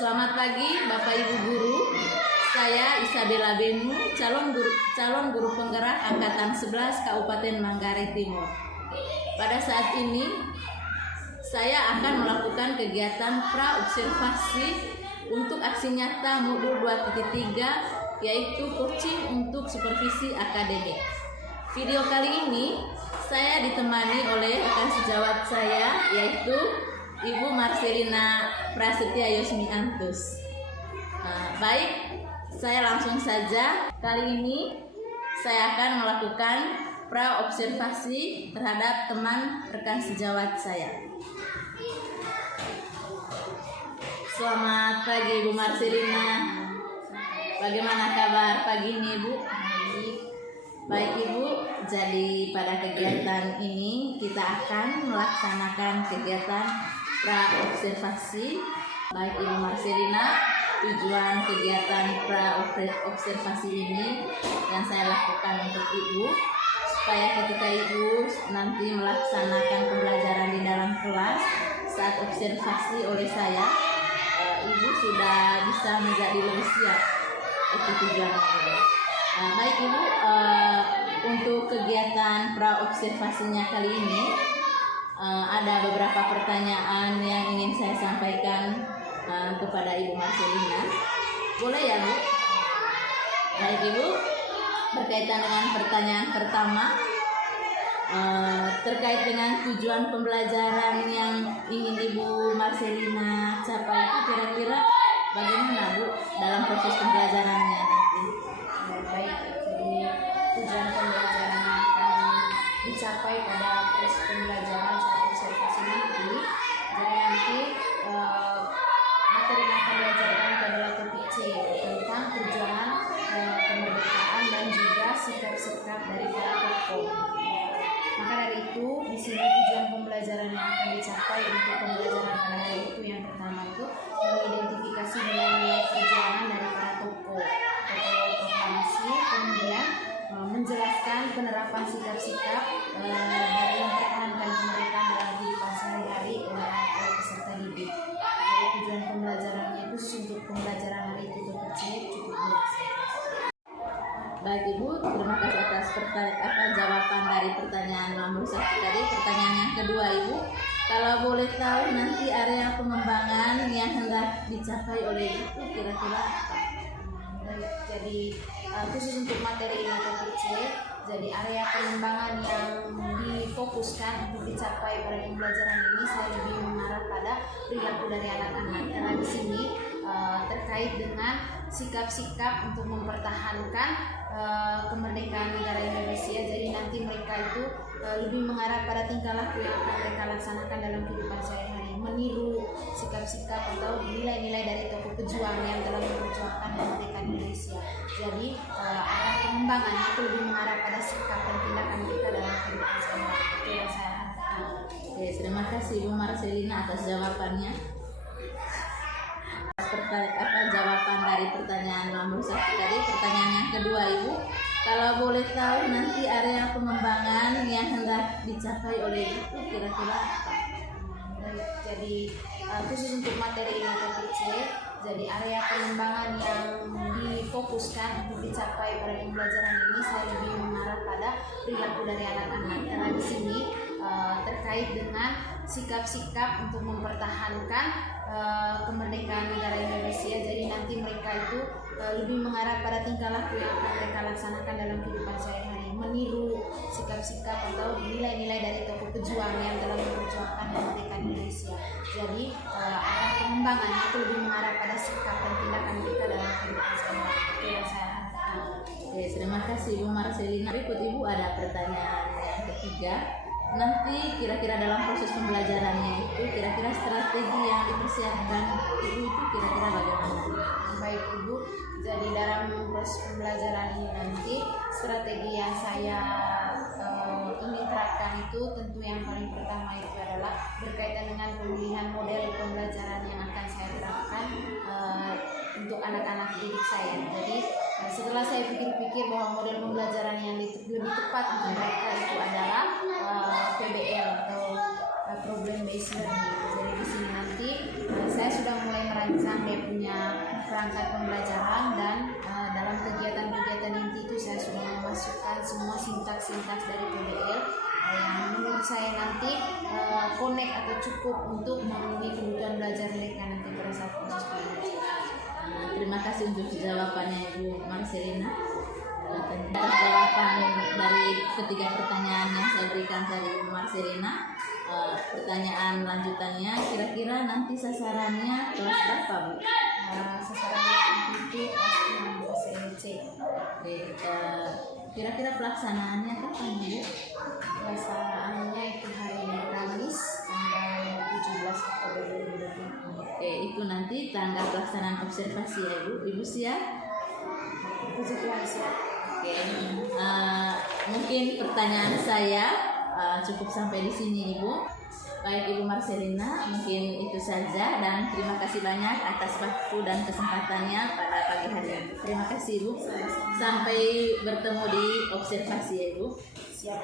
Selamat pagi Bapak Ibu Guru. Saya Isabella Benu, calon guru penggerak angkatan 11 Kabupaten Manggarai Timur. Pada saat ini saya akan melakukan kegiatan pra-observasi untuk aksi nyata modul 2.3, yaitu coaching untuk supervisi akademik. Video kali ini saya ditemani oleh rekan sejawat saya, yaitu Ibu Marcelina Prasetya Yosmiantus. Baik, saya langsung saja. Kali ini saya akan melakukan pra-observasi terhadap teman rekan sejawat saya. Selamat pagi Ibu Marcelina. Bagaimana kabar pagi ini Ibu? Baik Ibu, jadi pada kegiatan ini kita akan melaksanakan kegiatan pra-observasi. Baik Ibu Marcelina, tujuan kegiatan pra-observasi ini yang saya lakukan untuk Ibu, supaya ketika Ibu nanti melaksanakan pembelajaran di dalam kelas, saat observasi oleh saya, Ibu sudah bisa menjadi lebih siap. Itu tujuannya. Baik Ibu, untuk kegiatan pra-observasinya kali ini ada beberapa pertanyaan yang ingin saya sampaikan kepada Ibu Marcelina. Boleh ya Bu? Baik Ibu, berkaitan dengan pertanyaan pertama, terkait dengan tujuan pembelajaran yang ingin Ibu Marcelina capai, kira-kira bagaimana Bu dalam proses pembelajarannya nanti? Baik, jadi tujuan pembelajaran yang akan dicapai pada proses pembelajaran saat observasi nanti, jadi nanti materi yang akan diajarkan adalah topik C tentang perjuangan kemerdekaan dan juga sikap-sikap dari para tokoh. Maka dari itu, di sini tujuan pembelajaran yang akan dicapai untuk pembelajaran pada hari itu yang pertama itu mengidentifikasi nilai-nilai perjuangan dari para tokoh proklamasi, kemudian menjelaskan penerapan sikap-sikap dari mempertahankan kemerdekaan dalam kehidupan sehari-hari oleh peserta didik. Jadi tujuan pembelajarannya itu untuk pembelajaran hari itu cukup luas. Baik Ibu, terima kasih atas jawaban dari pertanyaan nomor 1 tadi. Pertanyaan yang kedua Ibu, kalau boleh tahu nanti area pengembangan yang hendak dicapai oleh Ibu kira-kira apa? Jadi khusus untuk materi ini topik C, jadi area pengembangan yang difokuskan untuk dicapai pada pembelajaran ini saya lebih mengarah pada perilaku dari anak-anak, karena di sini terkait dengan sikap-sikap untuk mempertahankan kemerdekaan negara Indonesia. Jadi nanti mereka itu lebih mengarah pada tingkah laku yang akan mereka laksanakan dalam kehidupan sehari-hari, meniru sikap-sikap atau nilai-nilai dari tokoh pejuang yang telah memperjuangkan kemerdekaan Indonesia. Jadi arah pengembangan itu lebih mengarah pada sikap dan tindakan kita dalam kehidupan sehari-hari. Itu yang saya harapkan. Oke, terima kasih Ibu Marcelina atas jawabannya. Jawaban dari pertanyaan nomor 1 tadi. Pertanyaan yang kedua Ibu, kalau boleh tahu nanti area pengembangan yang hendak dicapai oleh Ibu kira-kira apa? Jadi khusus untuk materi ini topik C, jadi area pengembangan yang difokuskan untuk dicapai pada pembelajaran ini saya lebih mengarah pada perilaku dari anak-anak, karena di sini terkait dengan sikap-sikap untuk mempertahankan kemerdekaan negara Indonesia. Jadi nanti mereka itu lebih mengarah pada tingkah laku yang akan mereka laksanakan dalam kehidupan sehari-hari, meniru sikap-sikap atau nilai-nilai dari tokoh pejuang yang telah memperjuangkan kemerdekaan Indonesia. Jadi arah pengembangan itu lebih mengarah pada sikap dan tindakan kita dalam kehidupan sehari-hari. Itu yang saya harapkan. Oke, terima kasih Ibu Marcelina. Berikut Ibu ada pertanyaan yang ketiga. Nanti kira-kira dalam proses pembelajarannya itu kira-kira strategi yang dipersiapkan Ibu itu kira-kira bagaimana? Baik Ibu, jadi dalam proses pembelajaran ini nanti strategi yang saya ingin terapkan itu tentu yang paling pertama itu adalah berkaitan dengan pemilihan model pembelajaran yang akan saya terapkan untuk anak-anak didik saya. Jadi setelah saya pikir-pikir bahwa model pembelajaran yang lebih tepat untuk mereka itu adalah PBL atau problem based learning. Jadi di sini nanti saya sudah mulai merancang perangkat pembelajaran, dan dalam kegiatan-kegiatan inti itu saya sudah memasukkan semua sintaks-sintaks dari PBL yang menurut saya nanti connect atau cukup untuk memenuhi kebutuhan belajar mereka nanti pada saat proses pembelajaran. Terima kasih untuk jawabannya Ibu Marcelina. Atas jawaban dari ketiga pertanyaan yang saya berikan tadi Ibu Marcelina. Pertanyaan lanjutannya, kira-kira nanti sasarannya kelas berapa, Bu? Sasaran itu kelas 6 SMC. Oke, kira-kira pelaksanaannya kapan, Bu? Pelaksanaannya itu hari Kamis tanggal 17 Oktober 2020. Oke, itu nanti tanggal pelaksanaan observasi ya, Ibu. Ibu siap? Puji Tuhan, siap. Oke, mungkin pertanyaan saya cukup sampai di sini, Ibu. Baik Ibu Marcelina, mungkin itu saja, dan terima kasih banyak atas waktu dan kesempatannya pada pagi hari ini. Terima kasih Ibu. Sampai bertemu di observasi ya Ibu. Siap.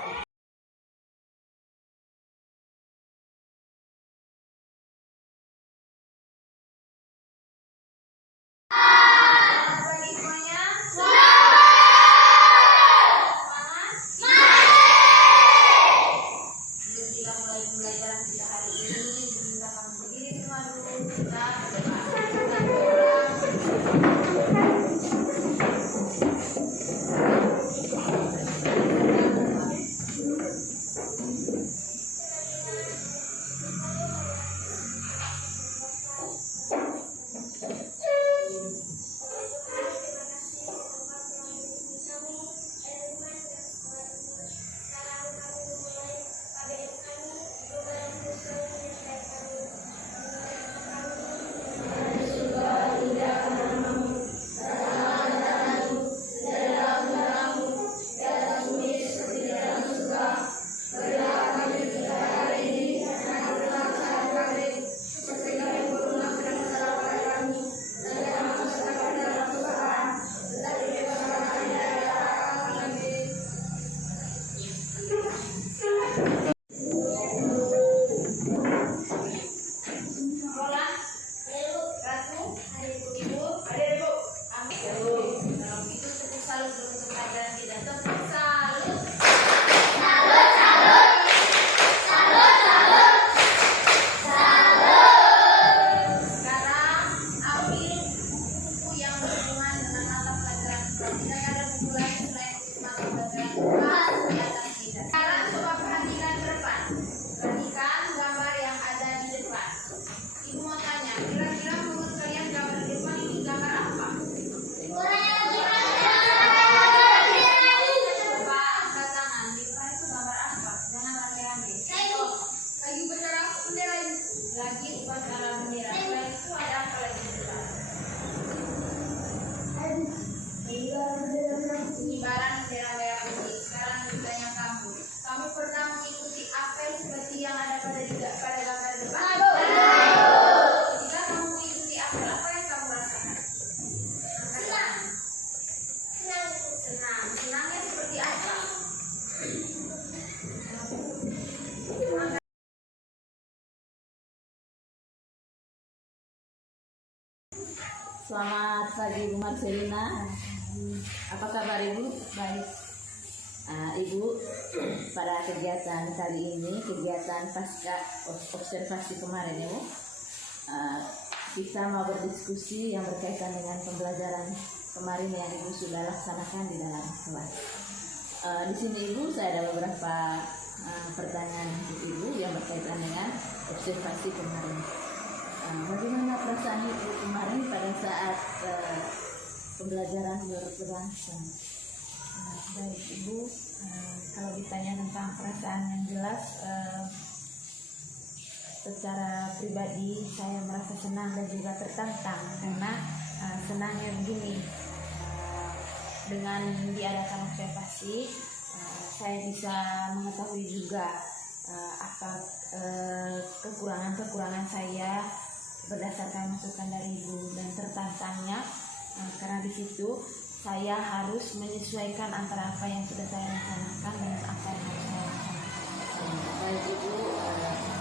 Selamat pagi Ibu Marcelina. Apa kabar Ibu? Baik. Ibu, pada kegiatan kali ini, kegiatan pasca observasi kemarin Ibu, kita mau berdiskusi yang berkaitan dengan pembelajaran kemarin yang Ibu sudah laksanakan di dalam kelas. Di sini Ibu, saya ada beberapa pertanyaan untuk Ibu yang berkaitan dengan observasi kemarin. Bagaimana perasaan Ibu kemarin pada saat pembelajaran berlangsung? Baik Ibu, kalau ditanya tentang perasaan yang jelas, secara pribadi saya merasa senang dan juga tertantang, karena senangnya begini, dengan diadakan observasi saya bisa mengetahui juga apa kekurangan-kekurangan saya berdasarkan masukan dari Ibu, dan tertantangnya karena di situ saya harus menyesuaikan antara apa yang sudah saya laksanakan dengan apa yang harus saya laksanakan. Baik Ibu,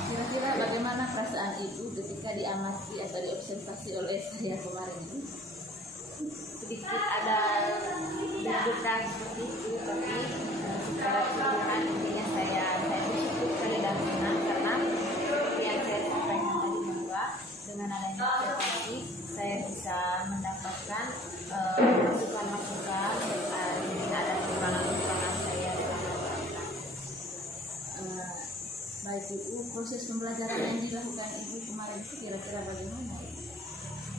kira-kira bagaimana perasaan Ibu ketika diamati atau diobservasi oleh saya kemarin Ibu? sedikit ada deg-degan seperti itu, tapi secara keseluruhan intinya saya bersyukur sekali dan senang karena seperti yang saya sampaikan tadi bahwa dengan adanya observasi saya bisa mendapatkan masukan-masukan ada kekurangan-kekurangan saya dalam melakukan. Baik Ibu, proses pembelajaran yang dilakukan Ibu kemarin itu kira-kira bagaimana?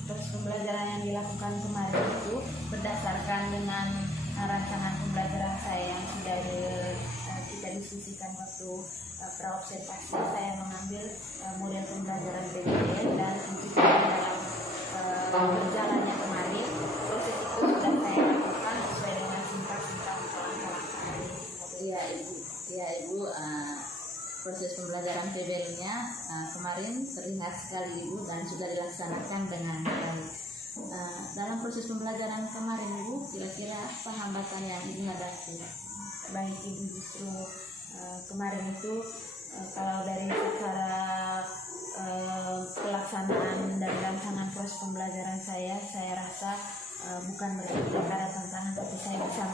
Proses pembelajaran yang dilakukan kemarin itu berdasarkan dengan rancangan pembelajaran saya yang sudah kita diskusikan waktu praobservasi. Saya mengambil model pembelajaran PBL dan untuk dalam berjalannya kemarin proses itu sudah saya lakukan sesuai dengan singkat-singkat langkah-langkah. Iya Ibu, proses pembelajaran PBL-nya kemarin terlihat sekali Ibu dan sudah dilaksanakan dengan baik. Dalam proses pembelajaran kemarin Ibu, kira-kira apa hambatan yang Ibu hadapi? Baik Ibu, justru kemarin itu kalau dari secara pelaksanaan dan rancangan proses pembelajaran saya rasa bukan berarti tidak ada tantangan, tapi saya bisa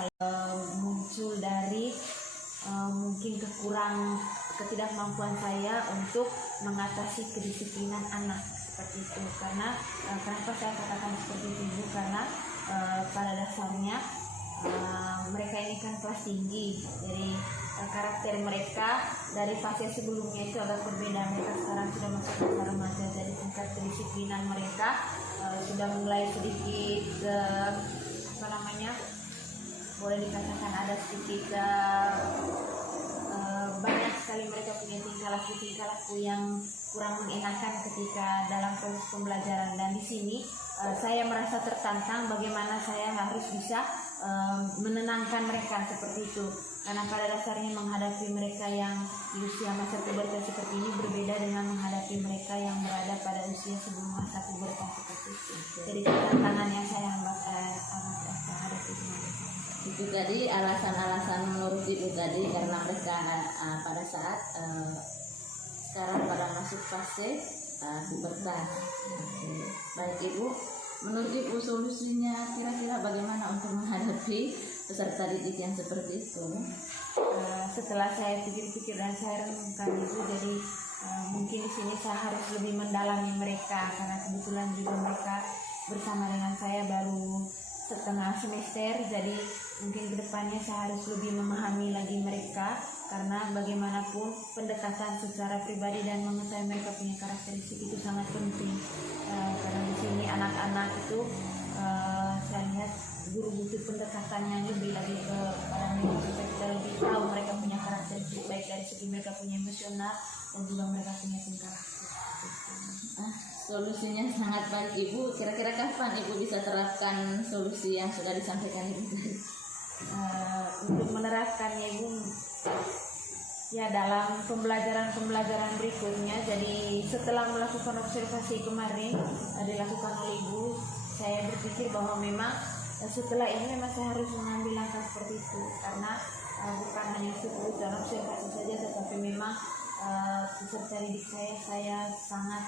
muncul dari mungkin ketidakmampuan saya untuk mengatasi kedisiplinan anak seperti itu. Karena kenapa saya katakan seperti itu Ibu, karena pada dasarnya mereka ini kan kelas tinggi, jadi karakter mereka dari fase sebelumnya itu agak berbeda. Mereka sekarang sudah masuk masa remaja, jadi tingkat kedisiplinan mereka sudah mulai sedikit boleh dikatakan ada sedikit banyak sekali mereka punya tingkah laku yang kurang mengenakan ketika dalam proses pembelajaran. Dan di sini saya merasa tertantang bagaimana saya harus bisa menenangkan mereka seperti itu, karena pada dasarnya menghadapi mereka yang di usia masa pubertas seperti ini berbeda dengan menghadapi mereka yang berada pada usia sebelum masa pubertas seperti itu. Jadi tantangan yang saya hadapi itu tadi alasan-alasan menurut Ibu tadi karena mereka pada saat sekarang pada masuk fase pubertas. Baik Ibu, menurut Ibu solusinya kira-kira bagaimana untuk menghadapi peserta didik yang seperti itu? Setelah saya pikir-pikir dan saya renungkan Ibu, jadi mungkin di sini saya harus lebih mendalami mereka, karena kebetulan juga mereka bersama dengan saya baru setengah semester, jadi mungkin kedepannya saya harus lebih memahami lagi mereka, karena bagaimanapun pendekatan secara pribadi dan mengetahui mereka punya karakteristik itu sangat penting. Karena di sini anak-anak itu saya lihat guru butuh pendekatan yang lebih lagi ke para mereka, kita lebih tahu mereka punya karakteristik baik dari segi mereka punya emosional dan juga mereka punya tingkah laku. Solusinya sangat baik Ibu. Kira-kira kapan Ibu bisa terapkan solusi yang sudah disampaikan Ibu tadi? Untuk menerapkannya Ibu, ya dalam pembelajaran berikutnya. Jadi setelah melakukan observasi kemarin dilakukan oleh Ibu, saya berpikir bahwa memang setelah ini memang saya harus mengambil langkah seperti itu, karena bukan hanya cukup dan observasi saja, tetapi memang peserta didik saya sangat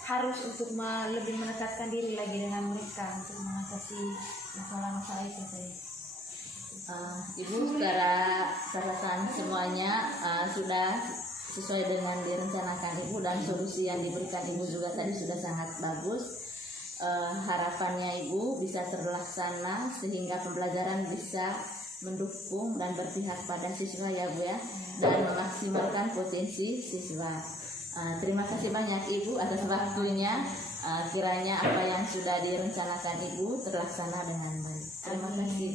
harus untuk lebih menekatkan diri lagi dengan mereka untuk mengatasi masalah-masalah itu saya. Ibu secara catatan semuanya sudah sesuai dengan direncanakan Ibu, dan solusi yang diberikan Ibu juga tadi sudah sangat bagus. Harapannya Ibu bisa terlaksana sehingga pembelajaran bisa mendukung dan berpihak pada siswa ya Bu ya, dan memaksimalkan potensi siswa. Terima kasih banyak Ibu atas waktunya. Kiranya apa yang sudah direncanakan Ibu terlaksana dengan baik. Terima kasih.